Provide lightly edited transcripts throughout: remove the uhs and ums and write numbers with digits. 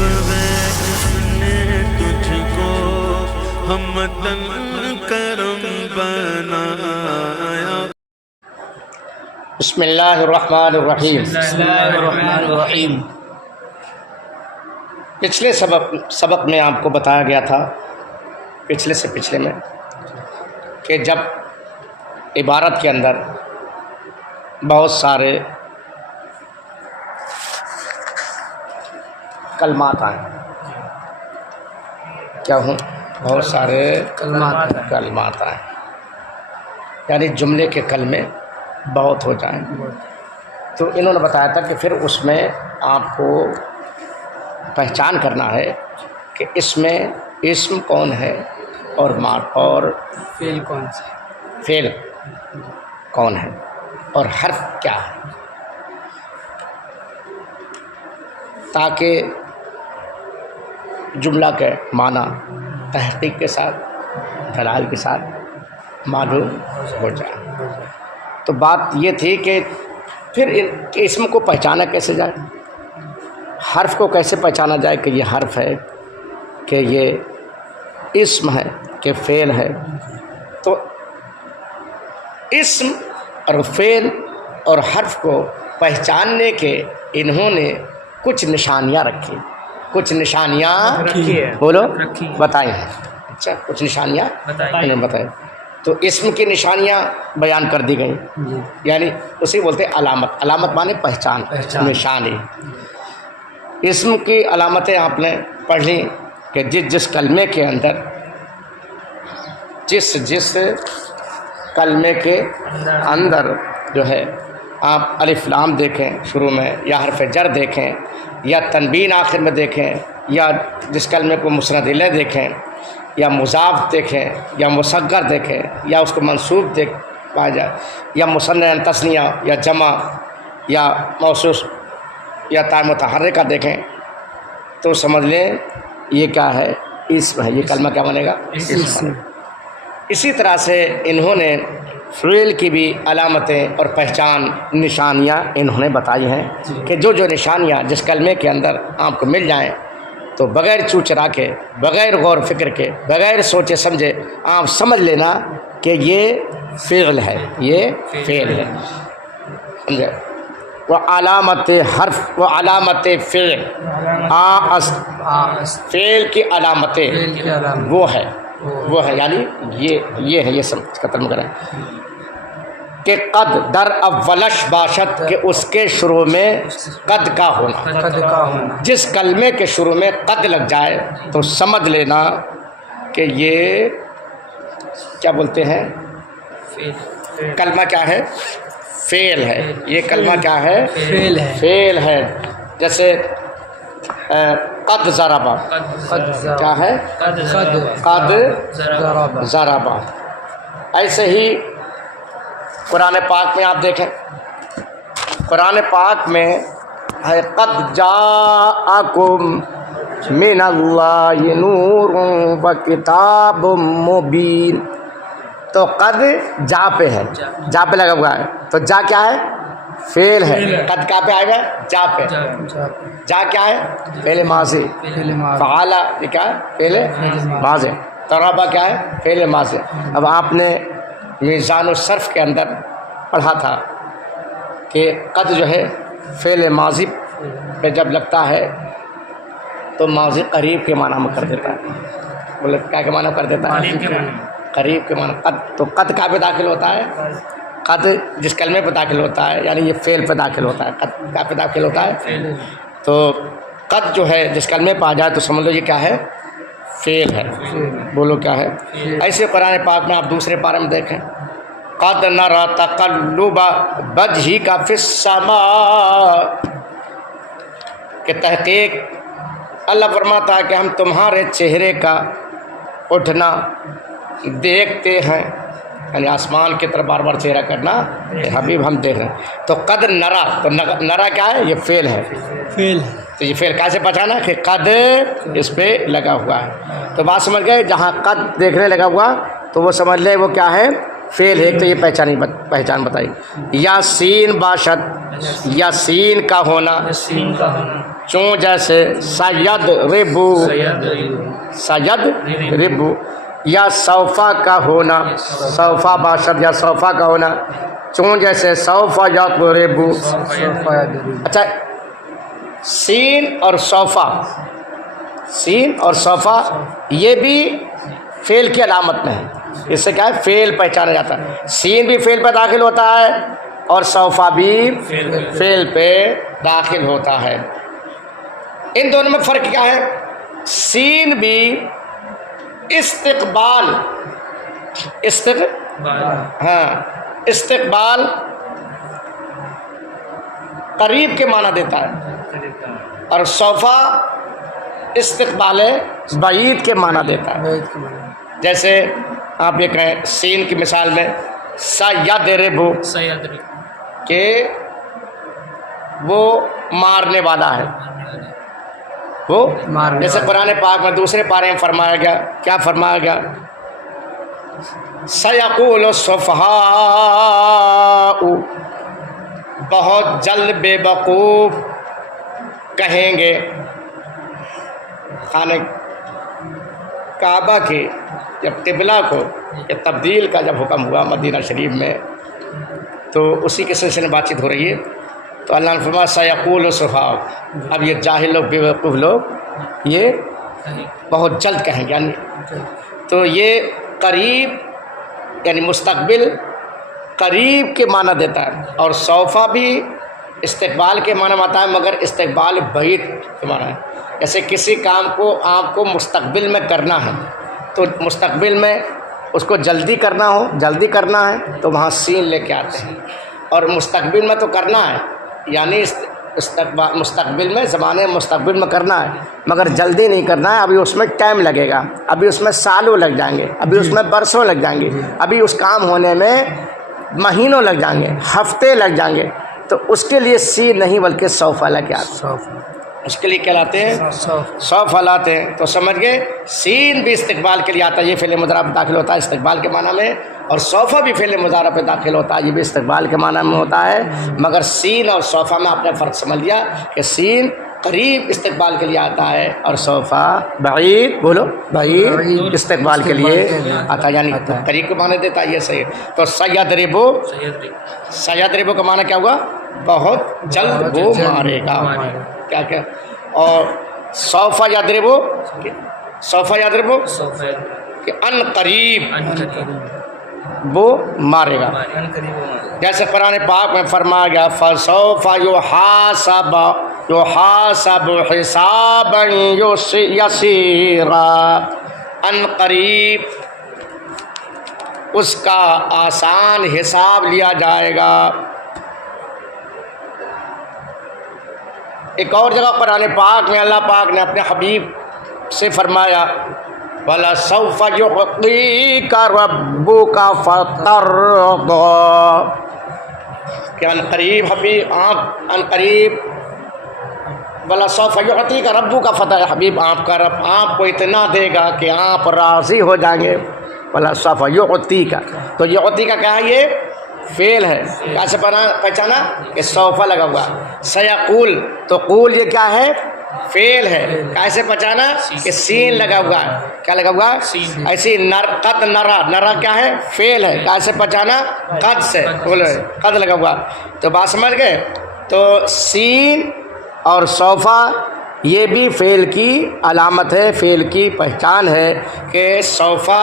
بغیر نے تجھ کو ہمدن کرم بنایا۔ بسم اللہ الرحمن الرحیم۔ بسم اللہ الرحمن الرحیم۔ پچھلے سبق میں آپ کو بتایا گیا تھا، پچھلے سے پچھلے میں، کہ جب عبارت کے اندر بہت سارے کلمات آئیں، کیا ہوں؟ بہت سارے کلمات آئیں، یعنی جملے کے کلمے بہت ہو جائیں، تو انہوں نے بتایا تھا کہ پھر اس میں آپ کو پہچان کرنا ہے کہ اس میں اسم کون ہے اور فعل کون سے، فعل کون ہے اور حرف کیا ہے، تاکہ جملہ کے معنی تحقیق کے ساتھ، دلائل کے ساتھ معلوم ہو جائے۔ تو بات یہ تھی کہ پھر اسم کو پہچانا کیسے جائے، حرف کو کیسے پہچانا جائے کہ یہ حرف ہے، کہ یہ اسم ہے، کہ فعل ہے۔ تو اسم اور فعل اور حرف کو پہچاننے کے انہوں نے کچھ نشانیاں رکھی، کچھ نشانیاں بولو بتائی ہیں۔ اچھا، کچھ نشانیاں انہوں نے بتائی۔ تو اسم کی نشانیاں بیان کر دی گئی، یعنی اسی بولتے علامت، علامت مانے پہچان، نشانی۔ اسم کی علامتیں آپ نے پڑھ لی کہ جس کلمے کے اندر، جس کلمے کے اندر جو ہے آپ الف لام دیکھیں شروع میں، یا حرف جر دیکھیں، یا تنوین آخر میں دیکھیں، یا جس کلمے کو مسند الیہ دیکھیں، یا مضاف دیکھیں، یا مصغر دیکھیں، یا اس کو منصوب دیکھ پایا جائے، یا مثنی تثنیہ، یا جمع، یا موصوف، یا تا متحرکہ دیکھیں، تو سمجھ لیں یہ کیا ہے، اسم ہے، یہ کلمہ کیا بنے گا، اسم ہے۔ اسی طرح سے انہوں نے فعل کی بھی علامتیں اور پہچان، نشانیاں انہوں نے بتائی ہیں کہ جو نشانیاں جس کلمے کے اندر آپ کو مل جائیں تو بغیر چو چرا کے، بغیر غور و فکر کے، بغیر سوچے سمجھے آپ سمجھ لینا کہ یہ فعل ہے، یہ فعل ہے، سمجھے؟ وہ علامت حرف، وہ علامت فعل، فعل کی علامتیں وہ ہے، یعنی یہ ہے، یہ سب ختم کریں کہ قد در اولش باشد، کہ اس کے شروع میں قد کا ہونا، جس کلمے کے شروع میں قد لگ جائے تو سمجھ لینا کہ یہ کیا بولتے ہیں، کلمہ کیا ہے، فعل ہے۔ یہ کلمہ کیا ہے، فعل ہے۔ جیسے قد ضربا، کیا ہے، قد ضربا۔ ایسے ہی قرآن پاک میں آپ دیکھیں، قرآن پاک میں ہے قد جاءکم من اللہ نور و کتاب مبین، تو قد جا پہ ہے، جا پہ لگا ہوا ہے، تو جا کیا ہے، فعل ہے۔ قد کہاں پہ آئے گا، جا پہ۔ جا کیا ہے، فعل ماضی۔ فعل یہ کیا ہے، فعل ماضی۔ ضربا کیا ہے، فعل ماضی۔ اب آپ نے میزان الصرف کے اندر پڑھا تھا کہ قد جو ہے فعل ماضی پہ جب لگتا ہے تو ماضی قریب کے معنی میں کر دیتا ہے، بولے کیا کے معنی کر دیتا ہے، قریب کے معنی۔ قد، تو قد کہاں پہ داخل ہوتا ہے، قد جس کلمے پہ داخل ہوتا ہے، یعنی یہ فعل پہ داخل ہوتا ہے، قد کہاں پہ داخل ہوتا ہے، تو قد جو ہے جس کلمے پہ آ جائے تو سمجھ لو یہ کیا ہے، فعل ہے۔ بولو کیا ہے۔ ایسے قرآن پاک میں آپ دوسرے پارے میں دیکھیں، قد نری تقلب وجہک فی السماء، کہ تحقیق اللہ فرماتا ہے کہ ہم تمہارے چہرے کا اٹھنا دیکھتے ہیں، یعنی آسمان کی طرف بار بار چہرہ کرنا، حبیب ہم دیکھ رہے ہیں۔ تو قد نرا، تو نرا کیا ہے، یہ فعل ہے، تو یہ فعل کیسے پہچانا کہ قد اس پہ لگا ہوا ہے۔ تو بات سمجھ گئے، جہاں قد دیکھنے لگا ہوا تو وہ سمجھ لے وہ کیا ہے، فعل ہے تو یہ پہچان بتائی. یاسین باشد, یاسین کا ہونا سین کا ہونا چون جیسے سید ربو, سید ربو. یا صوفہ کا ہونا, صوفہ باشد یا صوفہ کا ہونا چون جیسے صوفہ یضربو. اچھا سین اور صوفہ, سین اور صوفہ یہ بھی فعل کی علامت میں ہے. اس سے کیا ہے فعل پہچانا جاتا ہے. سین بھی فعل پہ داخل ہوتا ہے اور صوفہ بھی فعل پہ داخل ہوتا ہے. ان دونوں میں فرق کیا ہے؟ سین بھی استقبال, استقبال قریب کے معنی دیتا ہے اور صوفہ استقبال بعید کے معنی دیتا ہے. جیسے آپ یہ کہیں سین کی مثال میں سیضربو کہ وہ مارنے والا ہے, وہ جیسے قرآن پاک میں دوسرے پارے میں فرمایا گیا, کیا فرمایا گیا؟ سیقول السفہاء, بہت جلد بے وقوف کہیں گے. خانہ کعبہ کے جب قبلہ کو تبدیل کا جب حکم ہوا مدینہ شریف میں تو اسی کے سلسلے میں بات چیت ہو رہی ہے. تو اللہ نے فرمایا سیقول السفہاء, اب یہ جاہل لوگ بے وقوف لوگ یہ بہت جلد کہیں گے. یعنی تو یہ قریب یعنی مستقبل قریب کے معنی دیتا ہے اور صوفہ بھی استقبال کے معنی میں آتا ہے مگر استقبال بعید کے معنی ہے. جیسے کسی کام کو آپ کو مستقبل میں کرنا ہے تو مستقبل میں اس کو جلدی کرنا ہو, جلدی کرنا ہے تو وہاں سین لے کے آتے ہیں. اور مستقبل میں تو کرنا ہے یعنی مستقبل میں زمانے مستقبل میں کرنا ہے مگر جلدی نہیں کرنا ہے. ابھی اس میں ٹائم لگے گا, ابھی اس میں سالوں لگ جائیں گے, ابھی اس میں برسوں لگ جائیں گے, ابھی اس کام ہونے میں مہینوں لگ جائیں گے, ہفتے لگ جائیں گے. تو اس کے لیے سی نہیں بلکہ صوفہ لگ آتے ہیں, اس کے لیے کہلاتے ہیں صوفہ لاتے ہیں. تو سمجھ گئے سین بھی استقبال کے لیے آتا ہے, یہ فعل مضارع پہ داخل ہوتا ہے استقبال کے معنی میں, اور صوفہ بھی فعل مضارع پہ داخل ہوتا ہے, یہ بھی استقبال کے معنی میں ہوتا ہے. مگر سین اور صوفہ میں آپ نے فرق سمجھ لیا کہ سین قریب استقبال کے لیے آتا ہے اور صوفہ بعید, بولو بعید استقبال کے لیے آتا ہے, یعنی قریب کے معنی دیتا ہے. یہ صحیح ہے. تو سیضربو, سیضربو کا معنی کیا ہوا؟ بہت جلد وہ مارے گا. کیا کیا؟ اور صوفہ یضربو, صوفہ یضربو کہ ان قریب وہ مارے گا. جیسے قرآن پاک میں فرمایا گیا فسوف یحاسب حسابا یسیرا, ان قریب اس کا آسان حساب لیا جائے گا. ایک اور جگہ قرآن پاک میں اللہ پاک نے اپنے حبیب سے فرمایا وَلَسَوْفَ يُعْطِيكَ رَبُّكَ فَتَرْضَىٰ, کہ ان قریب حبیب آپ ان قریب وَلَسَوْفَ يُعْطِيكَ رَبُّكَ فَتَرْضَىٰ, حبیب آپ کا رب آپ کو اتنا دے گا کہ آپ راضی ہو جائیں گے. وَلَسَوْفَ يُعْطِيكَ, تو يُعْطِيكَ کیا ہے؟ یہ فعل ہے. کیسے پہچانا کہ صوفہ لگا ہوا. سیقول, تو قول یہ کیا ہے؟ فعل ہے. کیسے پہچانا کہ سین لگا ہوا ہے؟ کیا لگا ہوا؟ ایسی قد نرا, نرا کیا ہے؟ فعل ہے. کیسے پہچانا؟ قد سے, بولو قد لگا ہوا. تو بات سمجھ گئے. تو سین اور صوفہ یہ بھی فعل کی علامت ہے, فعل کی پہچان ہے کہ صوفہ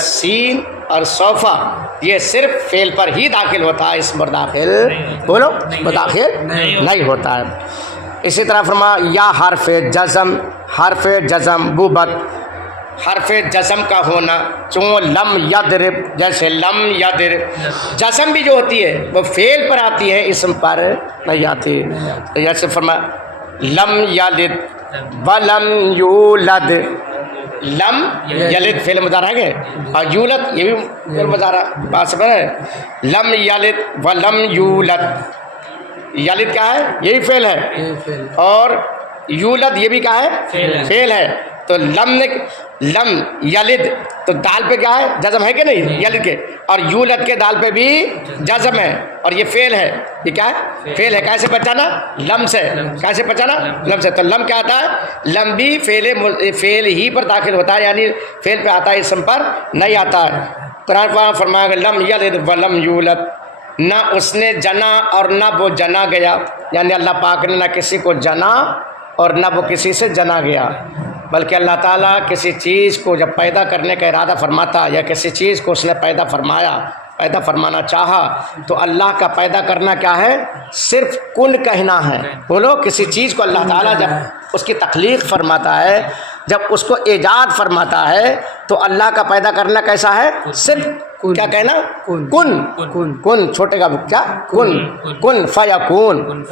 سین اور صوفہ یہ صرف فعل پر ہی داخل ہوتا ہے, اس پر داخل بولو داخل نہیں ہوتا ہے. اسی طرح فرما یا حرف جزم, حرف جزم بوبت, حرف جزم کا ہونا چون لم یضرب, جیسے لم یضرب جزم بھی جو ہوتی ہے وہ فعل پر آتی ہے, اسم پر نہیں آتی. جیسے فرما لم یلد ولم یولد, لم یلد فعل مضارع ہے اور یولد یہ بھی فعل مضارع. بات سمجھ ہے. لم یلد ولم یولد, یلد کیا ہے؟ یہی فعل ہے, اور یولد یہ بھی کیا ہے؟ فعل ہے. تو لم یلد تو دال پہ کیا ہے؟ جزم ہے کہ نہیں؟ یلد کے. اور یولد کے دال پہ بھی جزم ہے. اور یہ فعل ہے. یہ کیا ہے؟ فعل ہے. کیسے پہچانا؟ لم سے. کیسے پہچانا؟ لم سے. تو لم کیا آتا ہے؟ لم بھی فعل ہی پر داخل ہوتا ہے، یعنی فعل پہ آتا ہے، اسم پر نہیں آتا ہے. قرآن پاک فرمایا کہ لم یلد ولم یولد، نہ اس نے جنا اور نہ وہ جنا گیا. یعنی اللہ پاک نے نہ کسی کو جنا اور نہ وہ کسی سے جنا گیا، بلکہ اللہ تعالیٰ کسی چیز کو جب پیدا کرنے کا ارادہ فرماتا یا کسی چیز کو اس نے پیدا فرمانا چاہا تو اللہ کا پیدا کرنا کیا ہے؟ صرف کن کہنا ہے. بولو، کسی چیز کو اللہ تعالیٰ جب اس کی تخلیق فرماتا ہے، جب اس کو ایجاد فرماتا ہے، تو اللہ کا پیدا کرنا کیسا ہے؟ صرف کیا کہنا؟ کن چھوٹے کا کیا؟ کن فیکون.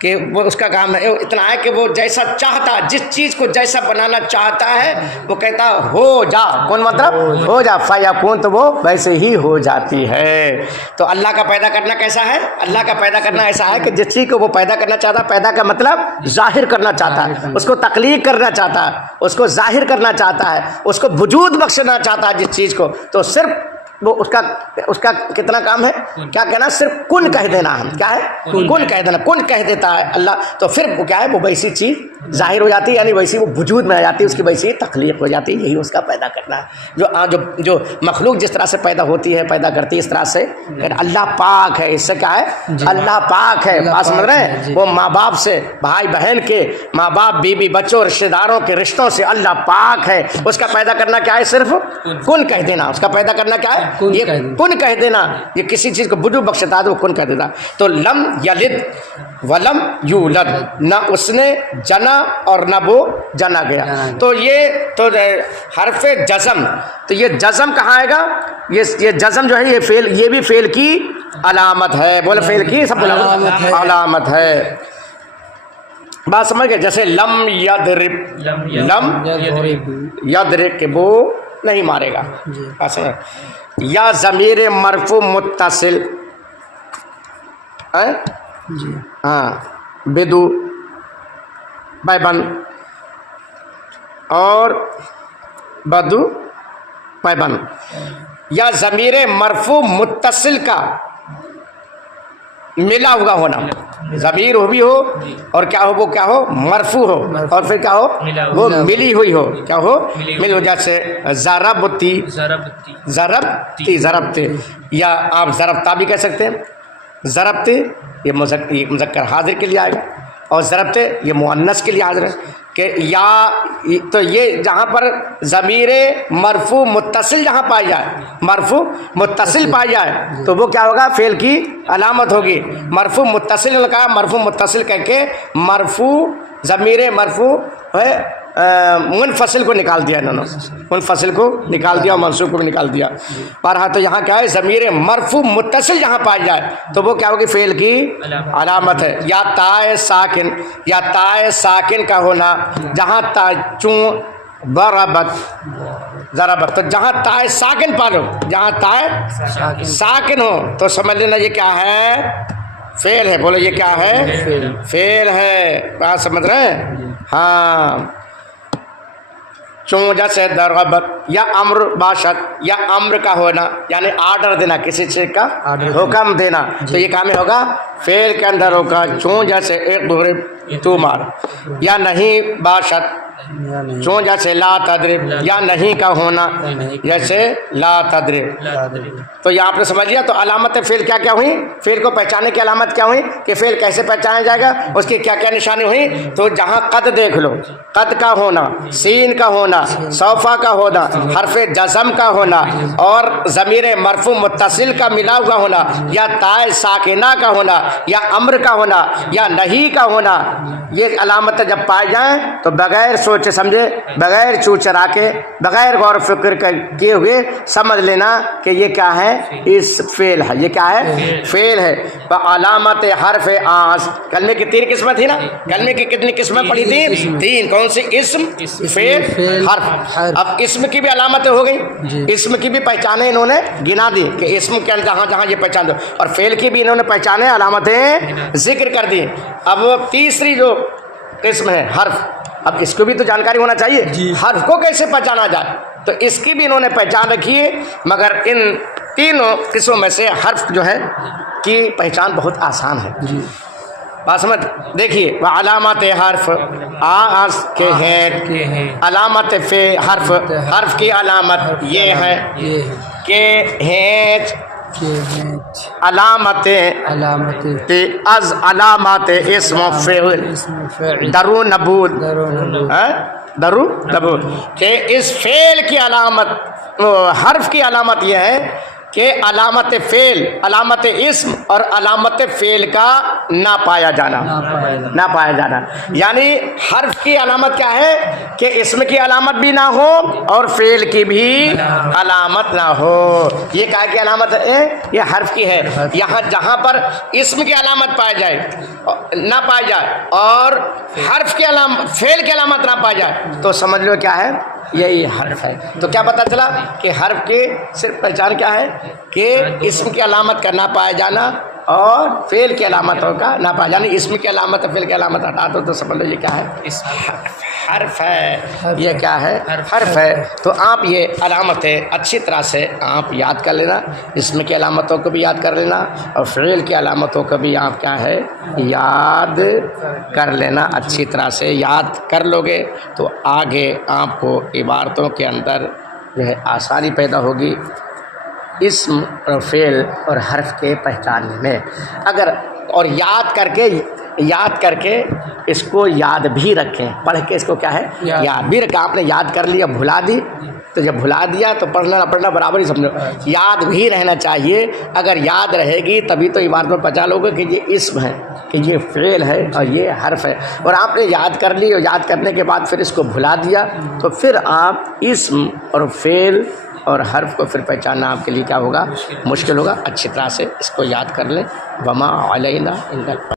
کہ وہ اس کا کام ہے اتنا ہے کہ وہ جیسا چاہتا، جس چیز کو جیسا بنانا چاہتا ہے وہ کہتا ہو جا. کن مطلب ہو جا. فیکون تو وہ ویسے ہی ہو جاتی ہے. تو اللہ کا پیدا کرنا کیسا ہے؟ اللہ کا پیدا کرنا ایسا ہے کہ جس چیز کو وہ پیدا کرنا چاہتا ہے، پیدا کا مطلب ظاہر کرنا چاہتا ہے، اس کو تخلیق کرنا چاہتا ہے، اس کو ظاہر کرنا چاہتا ہے، اس کو وجود بخشنا چاہتا ہے جس چیز کو، تو صرف وہ اس کا کتنا کام ہے؟ کیا کہنا؟ صرف کن کہہ دینا. ہم کیا ہے؟ کن کہہ دینا. کن کہہ دیتا ہے اللہ، تو پھر وہ کیا ہے؟ وہ ویسی چیز ظاہر ہو جاتی ہے، یعنی ویسی وہ وجود میں آ جاتی ہے، اس کی ویسی تخلیق ہو جاتی ہے. یہی اس کا پیدا کرنا ہے. جو مخلوق جس طرح سے پیدا ہوتی ہے، پیدا کرتی ہے، اس طرح سے اللہ پاک ہے. اس سے کیا ہے؟ اللہ پاک ہے. بات سمجھ رہے ہیں؟ وہ ماں باپ سے، بھائی بہن کے، ماں باپ بیوی بچوں رشتہ داروں کے رشتوں سے اللہ پاک ہے. اس کا پیدا کرنا کیا ہے؟ صرف کن کہہ دینا. اس کا پیدا کرنا کیا ہے؟ یہ کن کہہ دینا. یہ کسی چیز کو وجود بخشتا ہے تو وہ کن کہہ دیتا. تو لم یلد ولم یولد، نہ اس نے جنا اور نہ وہ جنا گیا. تو یہ تو حرف جزم، تو یہ جزم کہاں آئے گا؟ یہ جزم جو ہے یہ بھی فعل کی علامت ہے. بولے فعل کی سب علامت ہے. بات سمجھ گئے؟ جیسے لم یضرب، لم یضرب کہ وہ نہیں مارے گا. یا ضمیر مرفوع متصل، ہاں، بدو پیبن اور بدو پیبن، یا ضمیر مرفوع متصل کا ملا ہوا ہونا. ضمیر ہو بھی ہو اور کیا ہو؟ وہ کیا ہو؟ مرفوع ہو. اور پھر کیا ہو؟ وہ ملی ہوئی ہو. کیا ہو؟ ملی ہو. جیسے ضربتی، ضربتے، یا آپ ضربتا بھی کہہ سکتے ہیں. ضربتے یہ مذکر حاضر کے لیے آئے گا، اور ضربتے یہ مؤنث کے لیے حاضر ہے. کہ یا تو یہ جہاں پر ضمیر مرفوع متصل جہاں پائی جائے، مرفوع متصل پائی جائے تو وہ کیا ہوگا؟ فعل کی علامت ہوگی. مرفوع متصل نے کہا، مرفوع متصل کہہ کے مرفوع ضمیر مرفوع ہے منفصل کو نکال دیا. انہوں نے منفصل کو نکال دیا اور منصوب کو بھی نکال دیا. بہرحال تو یہاں کیا ہے؟ ضمیر مرفوع متصل جہاں پائی جائے تو وہ کیا ہوگی؟ فعل کی علامت ہے. یا تائے ساکن، یا تائے ساکن کا ہونا جہاں چون ضربت، تو جہاں تائے ساکن پالو، جہاں تائے ساکن ہو تو سمجھ لینا یہ کیا ہے؟ فعل ہے. بولو یہ کیا ہے؟ فعل ہے. بات سمجھ رہے ہیں؟ ہاں. چون جیسے درغبت، یا امر باشد، یا امر کا ہونا یعنی آرڈر دینا، کسی چیز کا حکم دینا، تو یہ کام ہوگا فعل کے اندر ہوگا. چون جیسے ایک دوہرے تو مار، یا نہیں باشد، چون جیسے لا تدرب، یا نہیں کا ہونا جیسے لا تدرب. تو یہ آپ نے سمجھ لیا. تو علامت فعل کیا کیا ہوئی؟ فعل کو پہچانے کی علامت کیا ہوئی؟ کہ فعل کیسے پہچانا جائے گا، اس کی کیا کیا نشانی ہوئی؟ تو جہاں قد دیکھ لو، قد کا ہونا، سین کا ہونا، سوفا کا ہونا، حرف جزم کا ہونا، اور ضمیر مرفوع متصل کا ملا ہوا ہونا، یا تائے ساکنہ کا ہونا، یا امر کا ہونا، یا نہیں کا ہونا، یہ علامتیں جب پائی جائیں تو بغیر سوچے سمجھے، بغیر چو چرا کے، بغیر غور فکر کیے ہوئے سمجھ لینا کہ یہ کیا ہے؟ اس فعل ہے. یہ کیا ہے؟ فعل ہے. علامت حرف آنس، کلمے کی 3 قسمیں تھی نا. کلمے کی کتنی قسمیں پڑھی تھی؟ 3. کون سی؟ اسم، فعل، حرف. اب اسم کی بھی علامتیں ہو گئی، اسم کی بھی پہچانیں انہوں نے گنا دی کہ اسم کے جہاں جہاں یہ پہچان دو، اور فعل کی بھی انہوں نے پہچانے علامتیں ذکر کر دی. اب تیسری جو قسم ہے حرف، اب اس کو بھی تو جانکاری ہونا چاہیے حرف کو کیسے پہچانا جائے، تو اس کی بھی انہوں نے پہچان رکھی ہے، مگر ان تینوں قسموں میں سے حرف جو ہے کی پہچان بہت آسان ہے۔ بات سمجھ دیکھیے، وہ علامات حرف آس کے ہیں، علامت فے حرف کی علامت یہ ہے کہ ہینچ علامت از علامات اسم و فعل درو نبود درو نبود، کہ اس فعل کی علامت حرف کی علامت یہ ہے کہ علامت فعل، علامت اسم اور علامت فعل کا نہ پایا جانا، یعنی حرف کی علامت کیا ہے کہ اسم کی علامت بھی نہ ہو اور فعل کی بھی علامت نہ ہو۔ یہ کیا کی علامت ہے؟ یہ حرف کی ہے۔ یہاں جہاں پر اسم کی علامت نہ پائی جائے اور حرف کی علامت فعل کی علامت نہ پائی جائے تو سمجھ لو کیا ہے، یہی حرف ہے۔ تو کیا پتہ چلا کہ حرف کی صرف پہچان کیا ہے کہ اسم کی علامت کا نہ پایا جانا اور فعل کی علامتوں کا نہ پایا جانا۔ اسم کی علامت فعل کی علامت ہٹا دو تو سمجھ لو یہ کیا ہے، حرف ہے۔ یہ کیا ہے؟ حرف ہے۔ تو آپ یہ علامتیں اچھی طرح سے آپ یاد کر لینا، اسم کی علامتوں کو بھی یاد کر لینا اور فعل کی علامتوں کو بھی آپ کیا ہے یاد کر لینا۔ اچھی طرح سے یاد کر لو گے تو آگے آپ کو عبارتوں کے اندر جو ہے آسانی پیدا ہوگی اسم اور فعل اور حرف کے پہچاننے میں۔ اگر اور یاد کر کے اس کو یاد بھی رکھیں، پڑھ کے اس کو کیا ہے یاد بھی رکھیں۔ آپ نے یاد کر لیا بھلا دی تو جب بھلا دیا تو پڑھنا برابر ہی سمجھو، یاد بھی رہنا چاہیے۔ اگر یاد رہے گی تبھی تو عبارت میں پہچان لوگے کہ یہ اسم ہے، کہ یہ فعل ہے اور یہ حرف ہے۔ اور آپ نے یاد کر لی اور یاد کرنے کے بعد پھر اس کو بھلا دیا تو پھر آپ اسم اور فعل اور حرف کو پھر پہچاننا آپ کے لیے کیا ہوگا، مشکل ہوگا۔ اچھی طرح سے اس کو یاد کر لیں۔ وما علینا الا